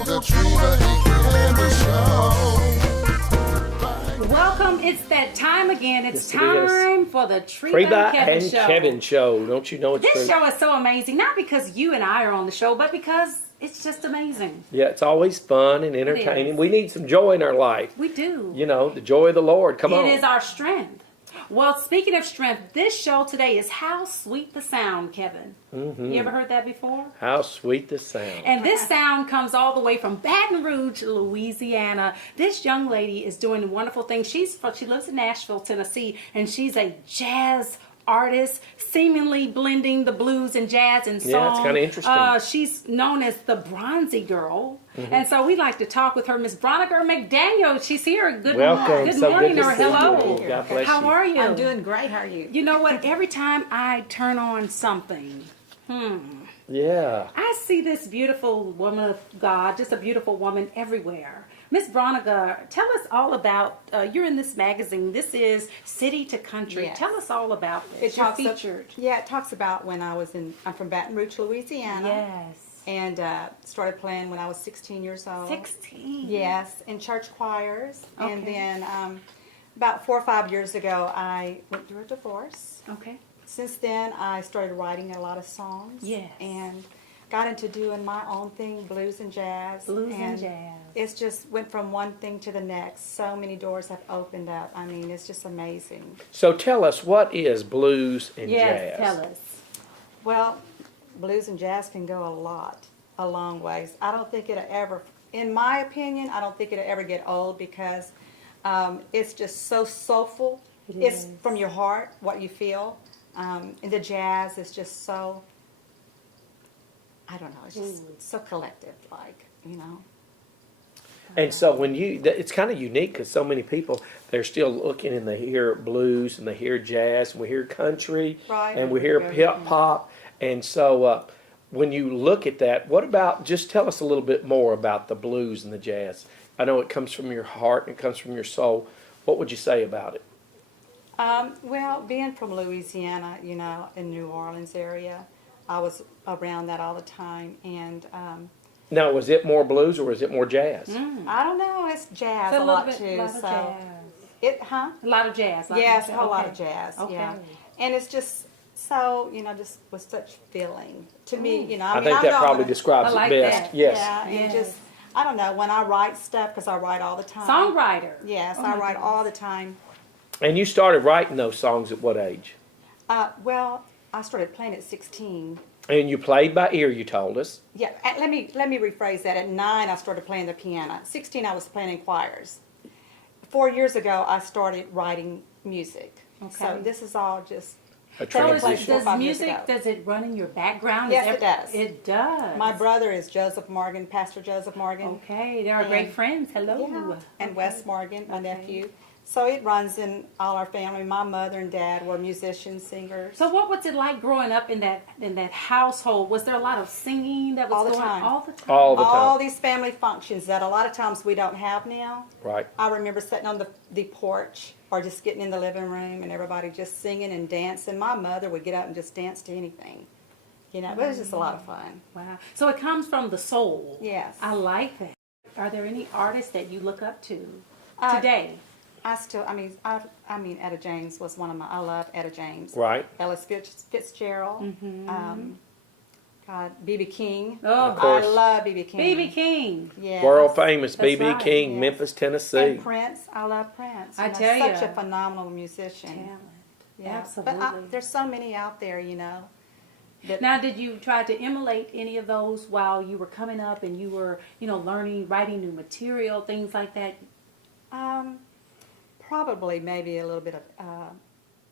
It's the Treva and Kevin Show. Welcome. It's that time again. It's time for the Treva and Kevin Show. Don't you know it's This show is so amazing, not because you and I are on the show, but because it's just amazing. Yeah, it's always fun and entertaining. We need some joy in our life. We do. You know, the joy of the Lord. Come on. It is our strength. Well, speaking of strength, this show today is How Sweet the Sound, Kevin. Mm-hmm. You ever heard that before? How sweet the sound. And this sound comes all the way from Baton Rouge, Louisiana. This young lady is doing wonderful things. She lives in Nashville, Tennessee, and she's a jazz artist, seemingly blending the blues and jazz and song. Yeah, it's kind of interesting. She's known as the Bronzy Girl. Mm-hmm. And so we'd like to talk with her, Miss Brauninger McDaniel. She's here. Welcome. Good So morning, good or to see hello. you. God bless How you. are you? I'm doing great. How are you? You know what? Every time I turn on something, Yeah. I see this beautiful woman of God, just a beautiful woman everywhere. Miss Brauninger, tell us all about, you're in this magazine. This is City to Country. Yes. Tell us all about this. You're featured. It talks about when I'm from Baton Rouge, Louisiana. Yes. And started playing when I was 16 years old. 16. Yes, in church choirs. Okay. And then about 4 or 5 years ago, I went through a divorce. Okay. Since then, I started writing a lot of songs. Yes. And got into doing my own thing, blues and jazz. Blues and jazz. It's just went from one thing to the next. So many doors have opened up. I mean, it's just amazing. So tell us, what is blues and Yes, jazz? tell us. Well, blues and jazz can go a long ways. I don't think it'll ever, in my opinion, I don't think it'll ever get old because it's just so soulful. It's from your heart, what you feel. And the jazz is just so, I don't know, it's just so collective, like, you know. And so when it's kind of unique because so many people, they're still looking and they hear blues and they hear jazz and we hear country and we hear hip hop. And so when you look at that, what about, just tell us a little bit more about the blues and the jazz. I know it comes from your heart and it comes from your soul. What would you say about it? Well, being from Louisiana, you know, in New Orleans area, I was around that all the time. And Now, was it more blues or was it more jazz? I don't know, it's jazz So a lot bit, too. lot of jazz. A lot of jazz. Yes, a whole lot of jazz. Okay. Yeah, and it's just so, you know, just with such feeling to me. You know, I mean, think that know probably I'm describes I like it best. that. Yes. Yeah, and Yes. just I don't know when I write stuff because I write all the time. Songwriter. Yes, Oh I my write goodness. all the time. And you started writing those songs at what age? Well, I started playing at 16. And you played by ear, you told us. Yeah, let me rephrase that. At 9, I started playing the piano. At 16, I was playing in choirs. 4 years ago, I started writing music. Okay. So this is all just A So transition. Does music, ago. does it run in your background? Yes, it does. It does. my brother is Joseph Morgan, Pastor Joseph Morgan. Okay, they are great And- friends. Hello. Yeah, and Okay. Wes Morgan, my Okay. nephew. So it runs in all our family. My mother and dad were musicians, singers. So what was it like growing up in that household? Was there a lot of singing that was All the going time. all the time? All the all time. these family functions that a lot of times we don't have now. Right. I remember sitting on the porch or just getting in the living room and everybody just singing and dancing. My mother would get up and just dance to anything. You know, but it was just a lot of fun. Wow. So it comes from the soul. Yes. I like that. Are there any artists that you look up to today? I mean, Etta James was one of I love Etta James. Right. Ellis Fitzgerald. God, B.B. King. Oh, Of course. I love B.B. King. B.B. King. Yes. World famous That's B.B. right, King, yes. Memphis, Tennessee. And Prince. I love Prince. I You know, tell such ya. a phenomenal musician. Talent. Yeah. Absolutely. But there's so many out there, you know. That, Now, did you try to emulate any of those while you were coming up and you were, learning, writing new material, things like that? probably maybe a little bit of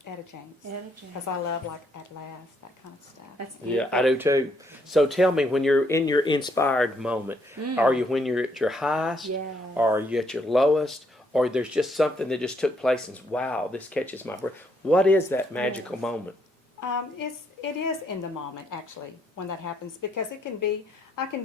Etta James. Etta James. Because I love like At Last, that kind of stuff. That's Yeah, I do too. So tell me, when you're in your inspired moment, are you when you're at your highest? Yeah. Or are you at your lowest? Or there's just something that just took place and wow, this catches my breath. What is that magical moment? It is in the moment actually when that happens because I can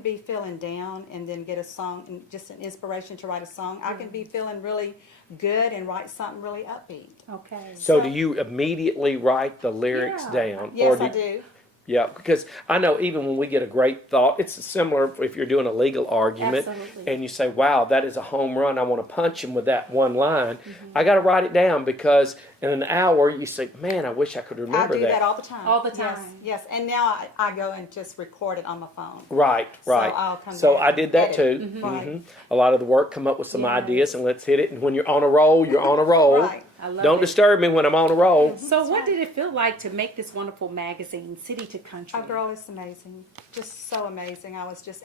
be feeling down and then get a song and just an inspiration to write a song. I can be feeling really good and write something really upbeat. Okay. So do you immediately write the lyrics Yeah. down? Yes, or I do. Yeah, because I know even when we get a great thought, it's similar if you're doing a legal argument Absolutely. and you say, wow, that is a home run. I want to punch him with that one line. I got to write it down because in an hour you say, man, I wish I could remember I do that all the time. All the time. Yes. And now I go and just record it on my phone. Right. So I'll come So back I did that and too. edit. Right. A lot of the work, come up with some Yes. ideas and let's hit it. And when you're on a roll, you're on a roll. Right. I love Don't it. disturb me when I'm on a roll. So what did it feel like to make this wonderful magazine, City to Country? Our girl is amazing. Just so amazing.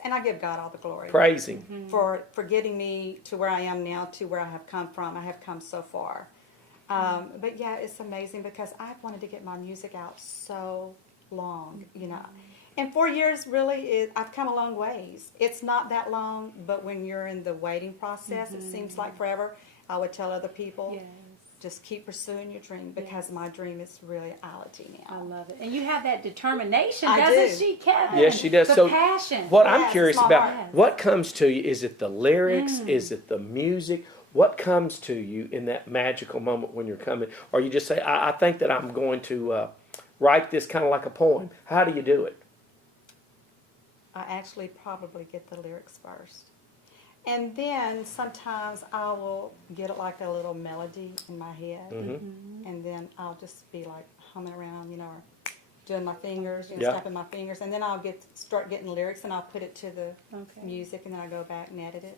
And I give God all the glory. Praising. For getting me to where I am now, to where I have come from. I have come so far. But yeah, it's amazing because I've wanted to get my music out so long, you know. And 4 years really, I've come a long ways. It's not that long, but when you're in the waiting process, it seems like forever. I would tell other people, Yes. just keep pursuing your dream because my dream is reality I now. love it. And you have that determination, I doesn't do. she, Kevin? Yes, she does. The So passion. what I'm Yes, curious it's my about, heart. what comes to you? Is it the lyrics? Is it the music? What comes to you in that magical moment when you're coming? Or you just say, I think that I'm going to write this kind of like a poem. How do you do it? I actually probably get the lyrics first. And then sometimes I will get like a little melody in my head. And then I'll just be like humming around, you know, or doing my fingers, Yeah. snapping my fingers. And then I'll start getting lyrics and I'll put it to the Okay. music and then I go back and edit it.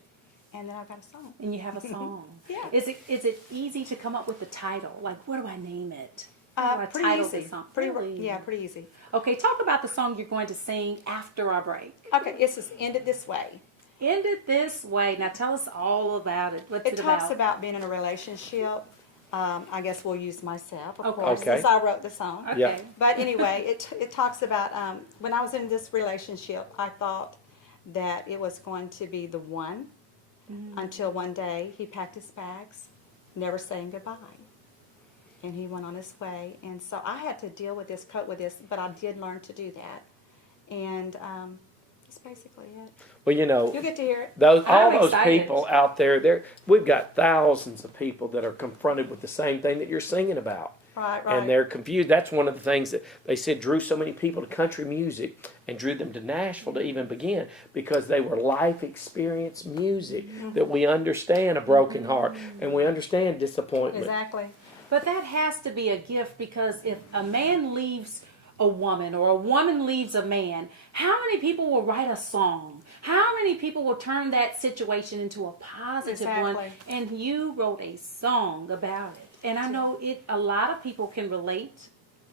And then I've got a song. And you have a song. Yeah. Is it easy to come up with the title? Like, what do I name it? How do I Pretty title easy. this song? Pretty, Really? yeah, pretty easy. Okay, talk about the song you're going to sing after our break. Okay, it's just ended this way. End it this way. Now tell us all about it. What's it, It talks about being in a relationship. I guess we'll use myself, of Okay. course, Okay. since I wrote the song. Okay. Yeah. But anyway, it talks about when I was in this relationship, I thought that it was going to be the one until one day he packed his bags, never saying goodbye. And he went on his way. And so I had to deal with this, cope with this, but I did learn to do that. And that's basically it. Well, you know, You'll get to hear it. all I'm those excited. people out there, we've got thousands of people that are confronted with the same thing that you're singing about. Right. And they're confused. That's one of the things that they said drew so many people to country music and drew them to Nashville to even begin, because they were life experience music that we understand a broken heart and we understand disappointment. Exactly. But that has to be a gift, because if a man leaves a woman or a woman leaves a man, how many people will write a song? How many people will turn that situation into a positive one? Exactly. And you wrote a song about it. And I know a lot of people can relate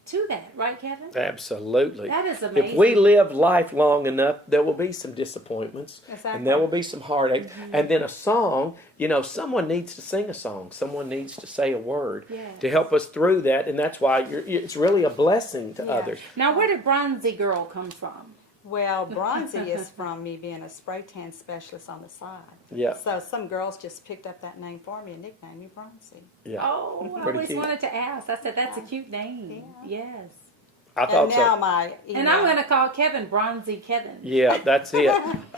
to that, right, Kevin? Absolutely. That is amazing. If we live life long enough, there will be some disappointments. Exactly. And there will be some heartache. And then a song, you know, someone needs to sing a song. Someone needs to say a word Yes. to help us through that. And that's why it's really a blessing to Yeah. others. Now, where did Bronzy Girl come from? Well, Bronzy is from me being a spray tan specialist on the side. Yeah. So some girls just picked up that name for me and nicknamed me Bronzy. Yeah. Oh, I Pretty always cute. wanted to ask. I said, that's a cute name. Yeah. Yes. I thought And now so. my email. And I'm going to call Kevin Bronzy Kevin. Yeah, that's it.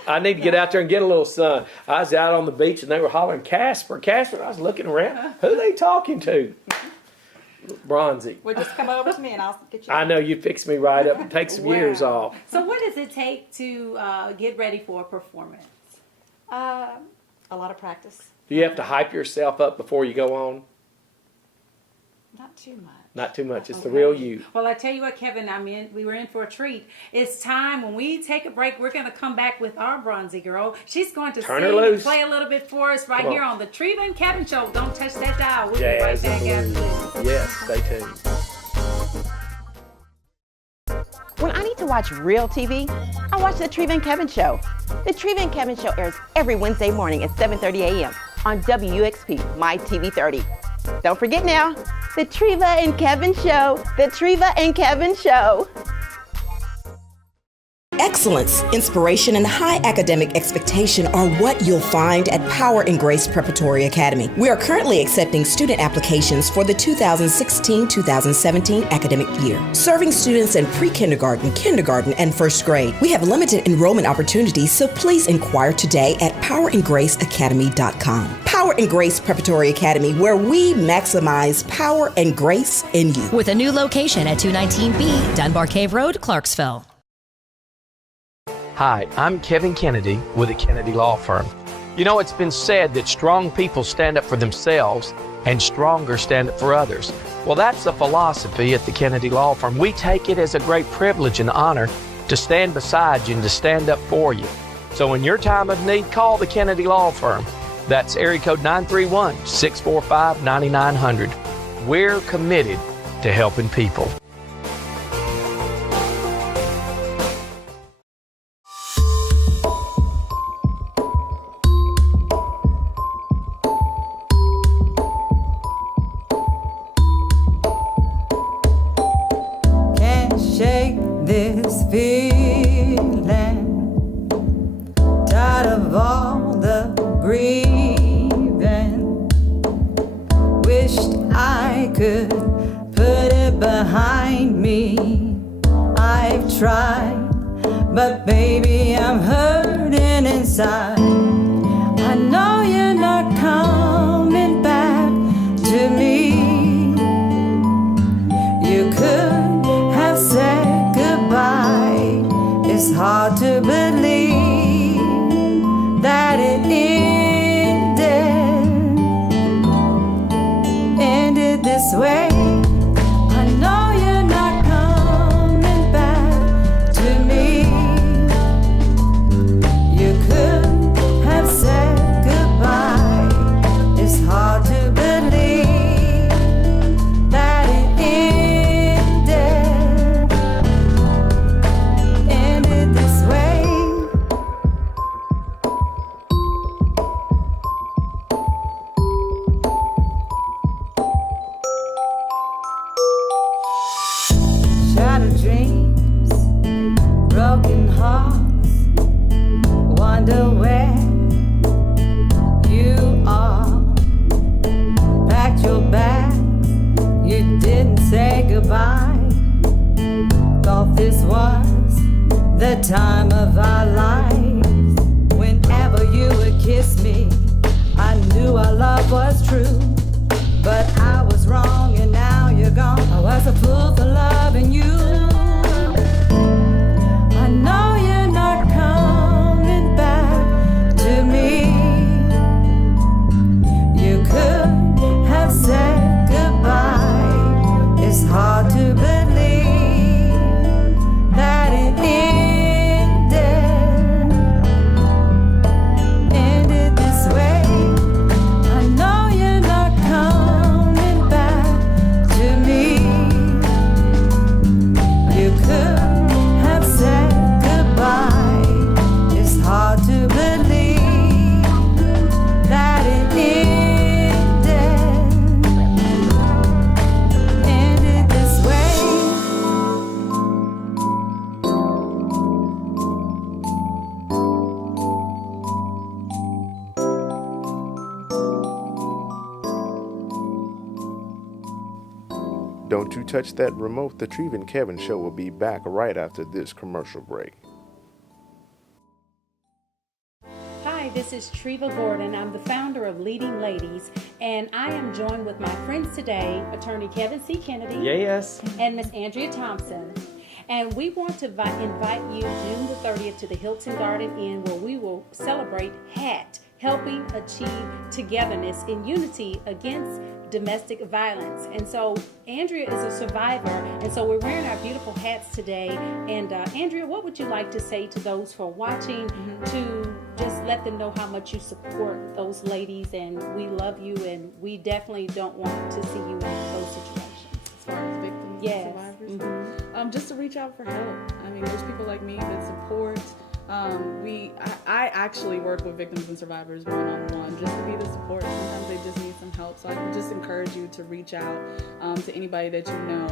I need to get out there and get a little sun. I was out on the beach and they were hollering Casper, Casper. I was looking around. Who they talking to? Bronzy. Well, just come over to me and I'll get you. I know you fix me right up and take some years Wow. off. So what does it take to get ready for a performance? A lot of practice. Do you have to hype yourself up before you go on? Not too much. Not too much. It's the real you. Well, I tell you what, Kevin, we were in for a treat. It's time, when we take a break, we're going to come back with our Bronzy Girl. She's going to Turn her sing and loose. play a little bit for us right Come on. here on the Treva and Kevin Show. Don't touch that dial. We'll be right Jazz back and after blues. this. Yes, stay tuned. When I need to watch real TV, I watch The Treva and Kevin Show. The Treva and Kevin Show airs every Wednesday morning at 7:30 a.m. on WXP, My TV 30. Don't forget now, The Treva and Kevin Show. The Treva and Kevin Show. Excellence, inspiration, and high academic expectation are what you'll find at Power and Grace Preparatory Academy. We are currently accepting student applications for the 2016-2017 academic year, serving students in pre-kindergarten, kindergarten, and first grade. We have limited enrollment opportunities, so please inquire today at powerandgraceacademy.com. Power and Grace Preparatory Academy, where we maximize power and grace in you. With a new location at 219B Dunbar Cave Road, Clarksville. Hi, I'm Kevin Kennedy with the Kennedy Law Firm. You know, it's been said that strong people stand up for themselves and stronger stand up for others. Well, that's the philosophy at the Kennedy Law Firm. We take it as a great privilege and honor to stand beside you and to stand up for you. So in your time of need, call the Kennedy Law Firm. That's area code 931-645-9900. We're committed to helping people. This feeling, tired of all the grieving, wished I could put it behind me. I've tried, but baby, I'm hurting inside. I know you're not coming back to me. You could have said it's hard to believe that it ended this way. I know you're not coming back to me. You could have said goodbye. It's hard to believe that it ended this way. Shattered dreams, broken hearts, wonder where you are. Packed your bags, you didn't say goodbye. Thought this was the time of our lives. Whenever you would kiss me, I knew our love was true. But I was wrong and now you're gone. I was a fool for loving you. I know you're not coming back to me. You could have said goodbye. It's hard to believe that it ended this way. I know you're not coming back to me. You could have said goodbye. It's hard to believe that it ended this way. Don't you touch that remote. The Treva and Kevin Show will be back right after this commercial break. Hi, this is Treva Gordon. I'm the founder of Leading Ladies, and I am joined with my friends today, Attorney Kevin C. Kennedy. Yes. And Miss Andrea Thompson. And we want to invite you June the 30th to the Hilton Garden Inn, where we will celebrate HAT, Helping Achieve Togetherness in Unity Against Domestic Violence. And so Andrea is a survivor, and so we're wearing our beautiful hats today. And Andrea, what would you like to say to those who are watching to just let them know how much you support those ladies, and we love you, and we definitely don't want to see you in those situations? As far as victims and survivors, just to reach out for help. I mean, there's people like me that support. I actually work with victims and survivors one-on-one just to be the support. Sometimes they just need some help. So I would just encourage you to reach out to anybody that you know,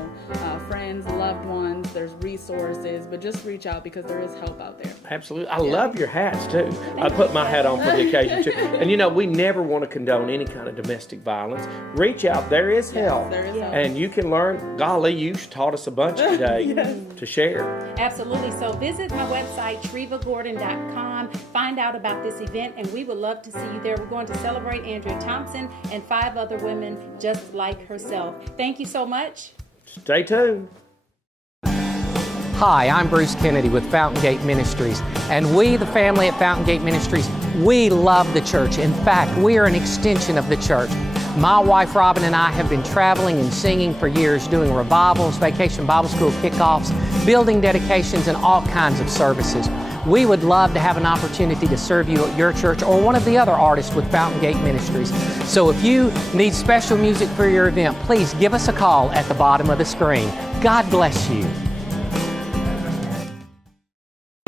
friends, loved ones. There's resources, but just reach out because there is help out there. Absolutely. I love your hats too. I put my hat on for the occasion too. And you know, we never want to condone any kind of domestic violence. Reach out. There is help. There is help. And you can learn. Golly, you taught us a bunch today to share. Absolutely. So visit my website, trevagordon.com. Find out about this event, and we would love to see you there. We're going to celebrate Andrea Thompson and 5 other women just like herself. Thank you so much. Stay tuned. Hi, I'm Bruce Kennedy with Fountain Gate Ministries, and we, the family at Fountain Gate Ministries, we love the church. In fact, we are an extension of the church. My wife Robin and I have been traveling and singing for years, doing revivals, vacation Bible school kickoffs, building dedications, and all kinds of services. We would love to have an opportunity to serve you at your church or one of the other artists with Fountain Gate Ministries. So if you need special music for your event, please give us a call at the bottom of the screen. God bless you.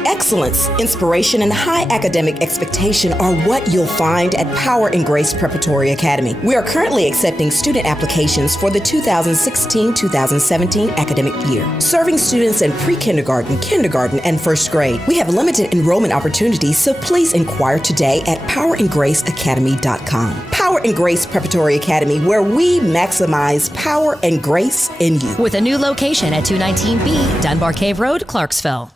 Excellence, inspiration, and high academic expectation are what you'll find at Power and Grace Preparatory Academy. We are currently accepting student applications for the 2016-2017 academic year, serving students in pre-kindergarten, kindergarten, and first grade. We have limited enrollment opportunities, so please inquire today at powerandgraceacademy.com. Power and Grace Preparatory Academy, where we maximize power and grace in you. With a new location at 219B Dunbar Cave Road, Clarksville.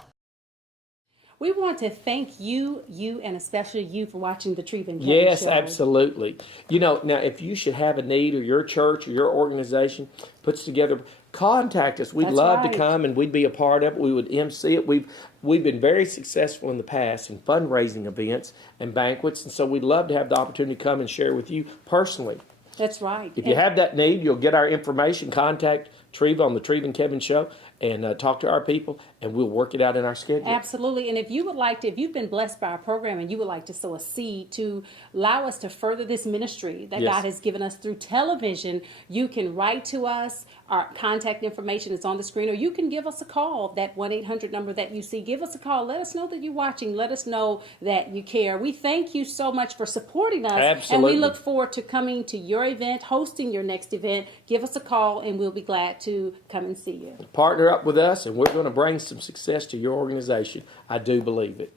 We want to thank you, and especially you for watching the Treva and Kevin Yes, show. absolutely. You know, now if you should have a need, or your church or your organization puts together, contact us. We'd love to come and we'd be a part of it. We would MC it. We've been very successful in the past in fundraising events and banquets, and so we'd love to have the opportunity to come and share with you personally. That's right. If you have that need, you'll get our information. Contact Treva on the Treva and Kevin show and talk to our people, and we'll work it out in our schedule. Absolutely. And if you would like to, if you've been blessed by our program and you would like to sow a seed to allow us to further this ministry that God has given us through television, you can write to us. Our contact information is on the screen, or you can give us a call, that 1-800 number that you see. Give us a call. Let us know that you're watching. Let us know that you care. We thank you so much for supporting us. Absolutely. And we look forward to coming to your event, hosting your next event. Give us a call, and we'll be glad to come and see you. Partner up with us, and we're going to bring some success to your organization. I do believe it.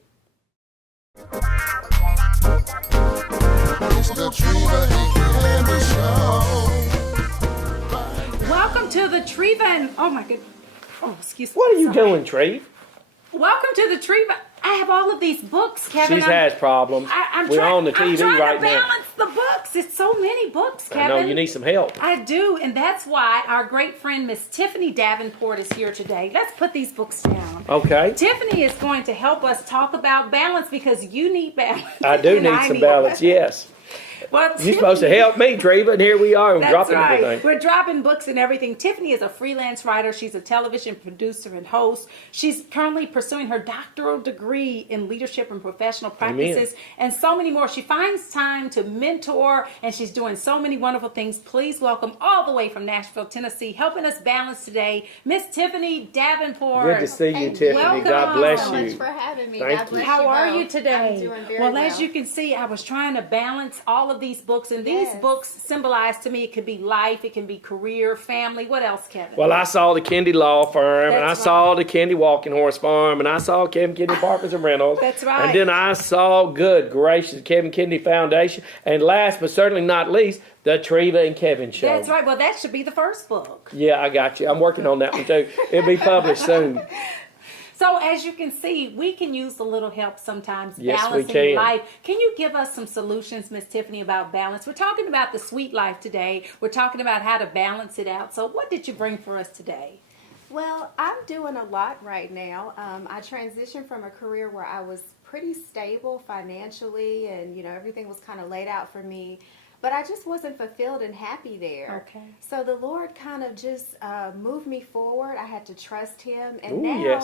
It's the Treva and Kevin show. Welcome to the Treva and, oh my goodness. Oh, excuse me. What are you doing, Treva? Welcome to the Treva. I have all of these books, Kevin. She has problems. We're on the TV right now. I'm trying to balance the books. It's so many books, Kevin. I know you need some help. I do, and that's why our great friend Miss Tiffany Davenport is here today. Let's put these books down. Okay. Tiffany is going to help us talk about balance because you need balance. I do need some balance, yes. Well, You're supposed to help me, Treva, and here we are. We're dropping everything. We're dropping books and everything. Tiffany is a freelance writer. She's a television producer and host. She's currently pursuing her doctoral degree in leadership and professional practices and so many more. She finds time to mentor, and she's doing so many wonderful things. Please welcome all the way from Nashville, Tennessee, helping us balance today, Miss Tiffany Davenport. Good to see you, Tiffany. Welcome. God bless you. Thank you so much for having me. Thank God bless you. How you are both. you today? I'm doing very well. As you can see, I was trying to balance all of these books, and these books symbolize to me it could be life, it can be career, family. What else, Kevin? Well, I saw the Kendi Law Firm, and I That's saw the Kendi Walking Horse Farm, and I saw Kevin Kendi Apartments and Rentals. That's right. And then I saw, good gracious, Kevin Kendi Foundation, and last but certainly not least, the Treva and Kevin Show. That's right. Well, that should be the first book. Yeah, I got you. I'm working on that one too. It'll be published soon. So as you can see, we can use a little help sometimes Yes, we balancing can. life. Can you give us some solutions, Miss Tiffany, about balance? We're talking about the sweet life today. We're talking about how to balance it out. So what did you bring for us today? Well, I'm doing a lot right now. I transitioned from a career where I was pretty stable financially, and everything was kind of laid out for me. But I just wasn't fulfilled and happy there. Okay. So the Lord kind of just moved me forward. I had to trust Him, and now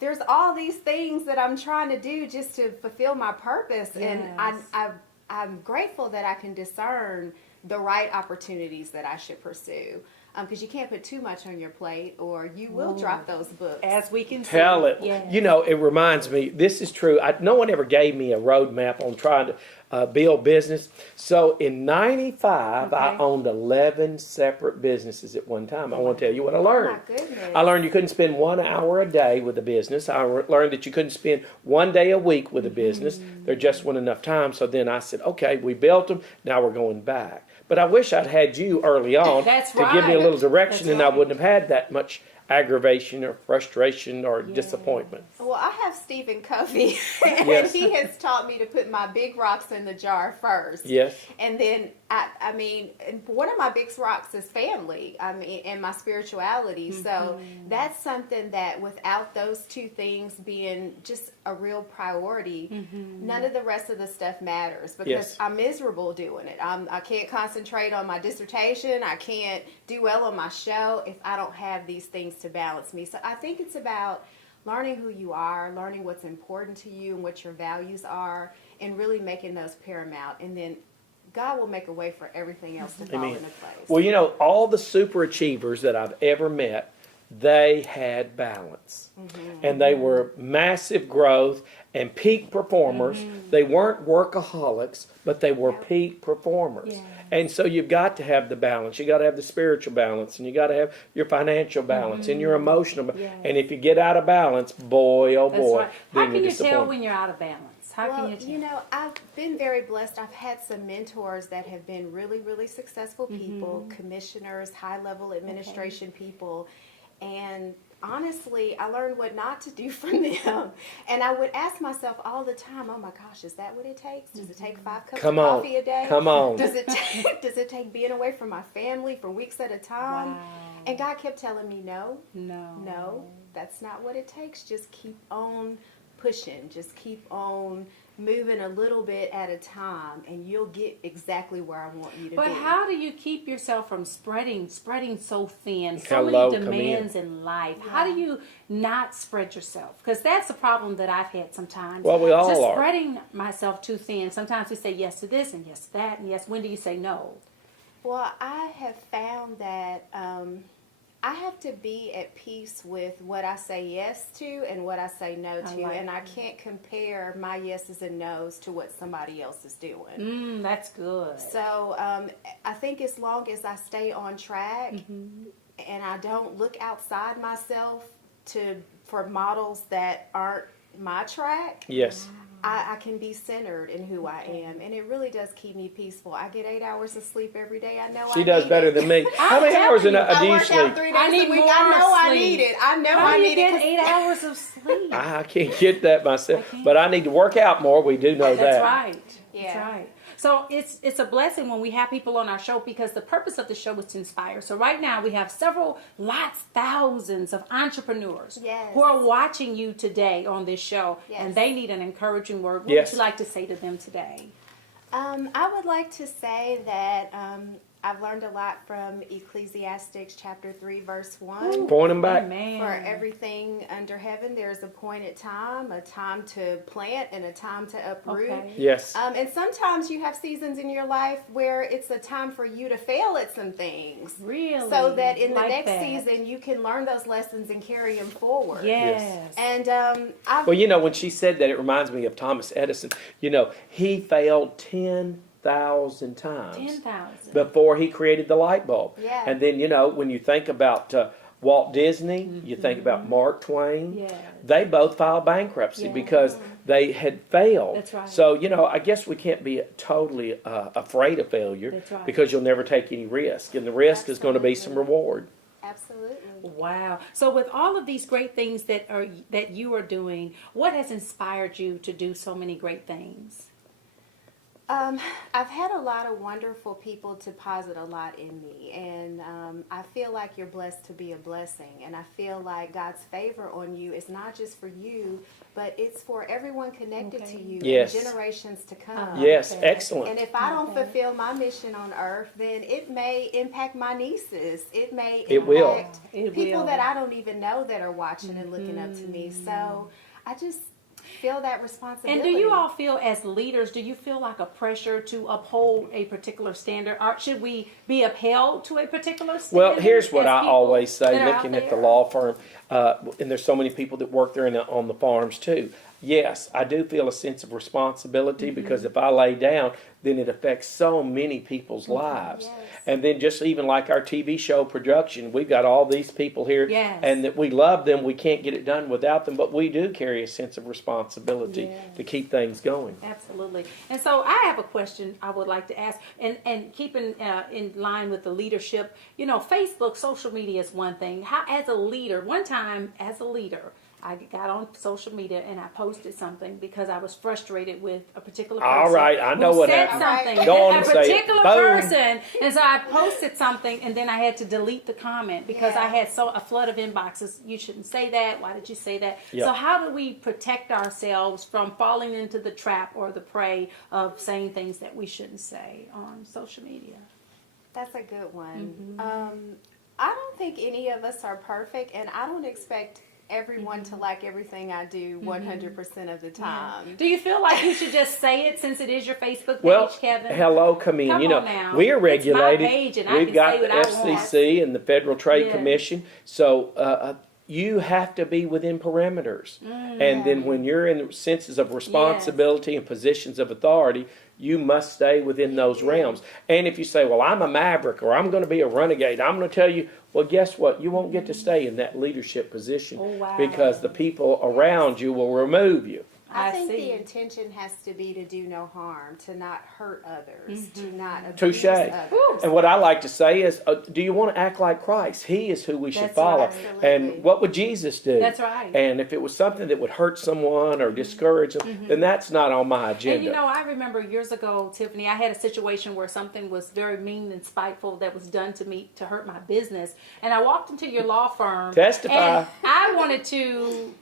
there's all these things that I'm trying to do just to fulfill my purpose. Yes. And I'm grateful that I can discern the right opportunities that I should pursue. because you can't put too much on your plate or you will drop those books. As we can Tell it. Yeah. You know, it reminds me, this is true. No one ever gave me a roadmap on trying to build business. So in 95, I owned 11 separate businesses at one time. I want to tell you what I learned. Oh my goodness. I learned you couldn't spend 1 hour a day with a business. I learned that you couldn't spend 1 day a week with a business. There just wasn't enough time. So then I said, okay, we built them. Now we're going back. But I wish I'd had you early on That's to give me a right. little direction, That's and I right. wouldn't have had that much aggravation or frustration or disappointment. Well, I have Stephen Covey, and Yes. he has taught me to put my big rocks in the jar first. Yes. And then, I mean, one of my big rocks is family, I mean, and my spirituality. So that's something that without those two things being just a real priority, none of the rest of the stuff matters because Yes. I'm miserable doing it. I can't concentrate on my dissertation. I can't do well on my show if I don't have these things to balance me. So I think it's about learning who you are, learning what's important to you and what your values are, and really making those paramount. And then God will make a way for everything else to fall Amen. into place. Well, you know, all the super achievers that I've ever met, they had balance. And they were massive growth and peak performers. They weren't workaholics, but they were peak performers. And so you've got to have the balance. You got to have the spiritual balance, and you got to have your financial balance and your emotional balance. And if you get out of balance, boy, oh That's boy, right. then How you're can you tell disappointed. when you're out of balance? How Well, can you tell? you know, I've been very blessed. I've had some mentors that have been really, really successful people, commissioners, high-level administration people, and honestly, I learned what not to do from them. And I would ask myself all the time, oh my gosh, is that what it takes? Does it take 5 cups Come of on. coffee a day? Come on. Does it take being away from my family for weeks at a time? And God kept telling me, no, that's not what it takes. Just keep on pushing. Just keep on moving a little bit at a time, and you'll get exactly where I want you to But be. how do you keep yourself from spreading so thin, so Hello, many come in. demands in life? How do you not spread yourself? Because that's the problem that I've had sometimes. Well, we all Just are. spreading myself too thin. Sometimes we say yes to this and yes to that and yes. When do you say no? Well, I have found that I have to be at peace with what I say yes to and what I say no to, and I can't compare my yeses and nos to what somebody else is doing. That's good. So I think as long as I stay on track and I don't look outside myself for models that aren't my track, Yes. I can be centered in who I am, and it really does keep me peaceful. I get 8 hours of sleep every day. I know She I does need better it. than me. How many hours do you I work sleep? out 3 days I need a week. more I know I sleep. need it. I know How I do you need get it. 8 hours of sleep? I can't get that myself, but I need to work out more. We do know that. That's right. Yeah. That's right. So it's a blessing when we have people on our show because the purpose of the show is to inspire. So right now we have thousands of entrepreneurs who are watching you today on this show, and they need an encouraging word. What would you like to say to them today? I would like to say that I've learned a lot from Ecclesiastes chapter 3, verse 1. Point them back. For everything under heaven, there's a appointed time, a time to plant and a time to uproot. Yes. And sometimes you have seasons in your life where it's a time for you to fail at some things. Really? So that in the Like next that. season, you can learn those lessons and carry them forward. Yes. And Well, you know, when she said that, it reminds me of Thomas Edison. You know, he failed 10,000 times 10,000. before he created the light bulb. Yeah. And then, you know, when you think about Walt Disney, you think about Mark Twain, Yeah. they both filed bankruptcy because they had failed. That's right. So, you know, I guess we can't be totally afraid of failure That's right. because you'll never take any risk. And the risk is going to be some reward. Absolutely. Wow. So with all of these great things that you are doing, what has inspired you to do so many great things? I've had a lot of wonderful people deposit a lot in me, and I feel like you're blessed to be a blessing, and I feel like God's favor on you is not just for you, but it's for everyone connected to you Yes. and generations to come. Yes, excellent. And if I don't fulfill my mission on earth, then it may impact my nieces. It may It will. impact people that I don't even know that are watching and looking up to me. So I just feel that responsibility. And do you all feel, as leaders, do you feel like a pressure to uphold a particular standard, or should we be upheld to a particular standard? Well, here's what I always say, that are looking out at the there? law firm, and there's so many people that work there on the farms too. Yes, I do feel a sense of responsibility because if I lay down, then it affects so many people's lives. Yes. And then just even like our TV show production, we've got all these people here, Yes. and that we love them. We can't get it done without them, but we do carry a sense of responsibility to keep things going. Absolutely. And so I have a question I would like to ask, and keeping in line with the leadership, you know, Facebook, social media is one thing. How, as a leader, one time as a leader, I got on social media and I posted something because I was frustrated with a particular person. All right, I know who what said happened. something. Go on a and say it. particular Boom. person, and so I posted something, and then I had to delete the comment because I had a flood of inboxes. You shouldn't say that. Why did you say that? Yep. So how do we protect ourselves from falling into the trap or the prey of saying things that we shouldn't say on social media? That's a good one. I don't think any of us are perfect, and I don't expect everyone to like everything I do 100% of the time. Do you feel like you should just say it since it is your Facebook page, Well, Kevin? hello, come in. Come you know, on now. we are It's my regulated. page and I We've can got say the what I want. FCC and the Federal Trade Yeah. Commission. So you have to be within parameters. And then when you're in senses of responsibility and positions of authority, you must stay within those realms. And if you say, well, I'm a maverick or I'm going to be a renegade, I'm going to tell you, well, guess what? You won't get to stay in that leadership position because the people around you will remove you. I think the intention has to be to do no harm, to not hurt others, to not abuse Touche. others. And what I like to say is, do you want to act like Christ? He is who we should That's follow. right. And what would Jesus do? That's right. And if it was something that would hurt someone or discourage them, then that's not on my agenda. And you know, I remember years ago, Tiffany, I had a situation where something was very mean and spiteful that was done to me to hurt my business. And I walked into your law firm. Testify. And I wanted to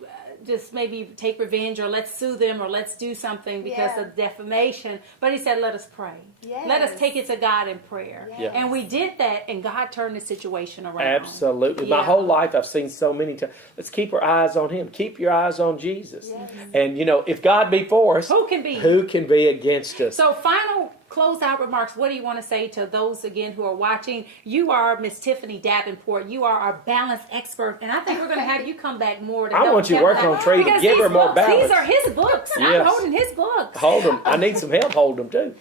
just maybe take revenge or let's sue them or let's do something because of defamation. But he said, let us pray. Yes. Let us take it to God in prayer. Yes. And we did that, and God turned the situation around. Absolutely. Yeah. My whole life I've seen so many times. Let's keep our eyes on Him. Keep your eyes on Jesus. Yes. And you know, if God be for us, Who can be? Who can be against us? So final closeout remarks. What do you want to say to those, again, who are watching? You are Miss Tiffany Davenport. You are our balance expert. And I think we're going to have you come back more to I help want you Kevin working out. on Treva. Because Give her these more books, balance. These are his books. Yes. I'm holding his books. Hold them. I need some help holding them too.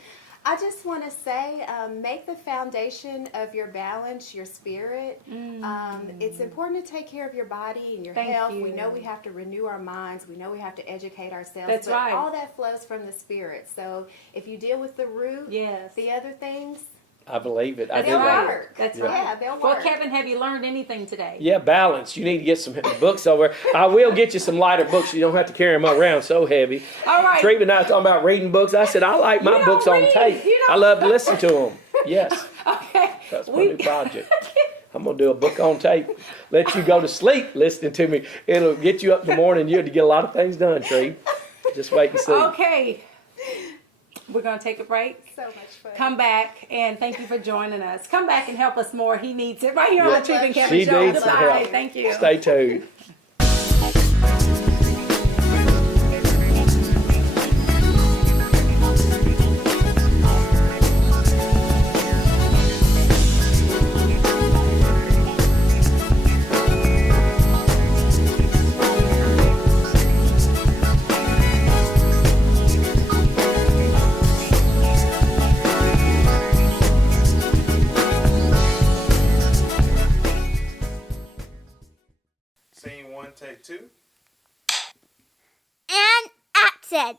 I just want to say, make the foundation of your balance your spirit. It's important to take care of your body and your Thank health. you. We know we have to renew our minds. We know we have to educate ourselves. That's but right. all that flows from the spirit. So if you deal with the root, the other things, I believe it. I do. they'll like it. work. That's Yeah. right. Yeah, they'll Well, work. Kevin, have you learned anything today? Yeah, balance. You need to get some books over. I will get you some lighter books. You don't have to carry them around so heavy. All right. Treva and I talking about reading books. I said I like my You books don't on read. tape. You don't- I love to listen to them. Yes, Okay. that's my new project. I'm gonna do a book on tape. Let you go to sleep listening to me. It'll get you up in the morning. You'll get a lot of things done, Treva. Just wait and see. Okay. We're going to take a break. So much fun. Come back, and thank you for joining us. Come back and help us more. He needs it. Right here on Yeah. the Treva and Kevin She Show. needs some Goodbye. help. Thank you. Stay tuned. Scene one, take two. And action!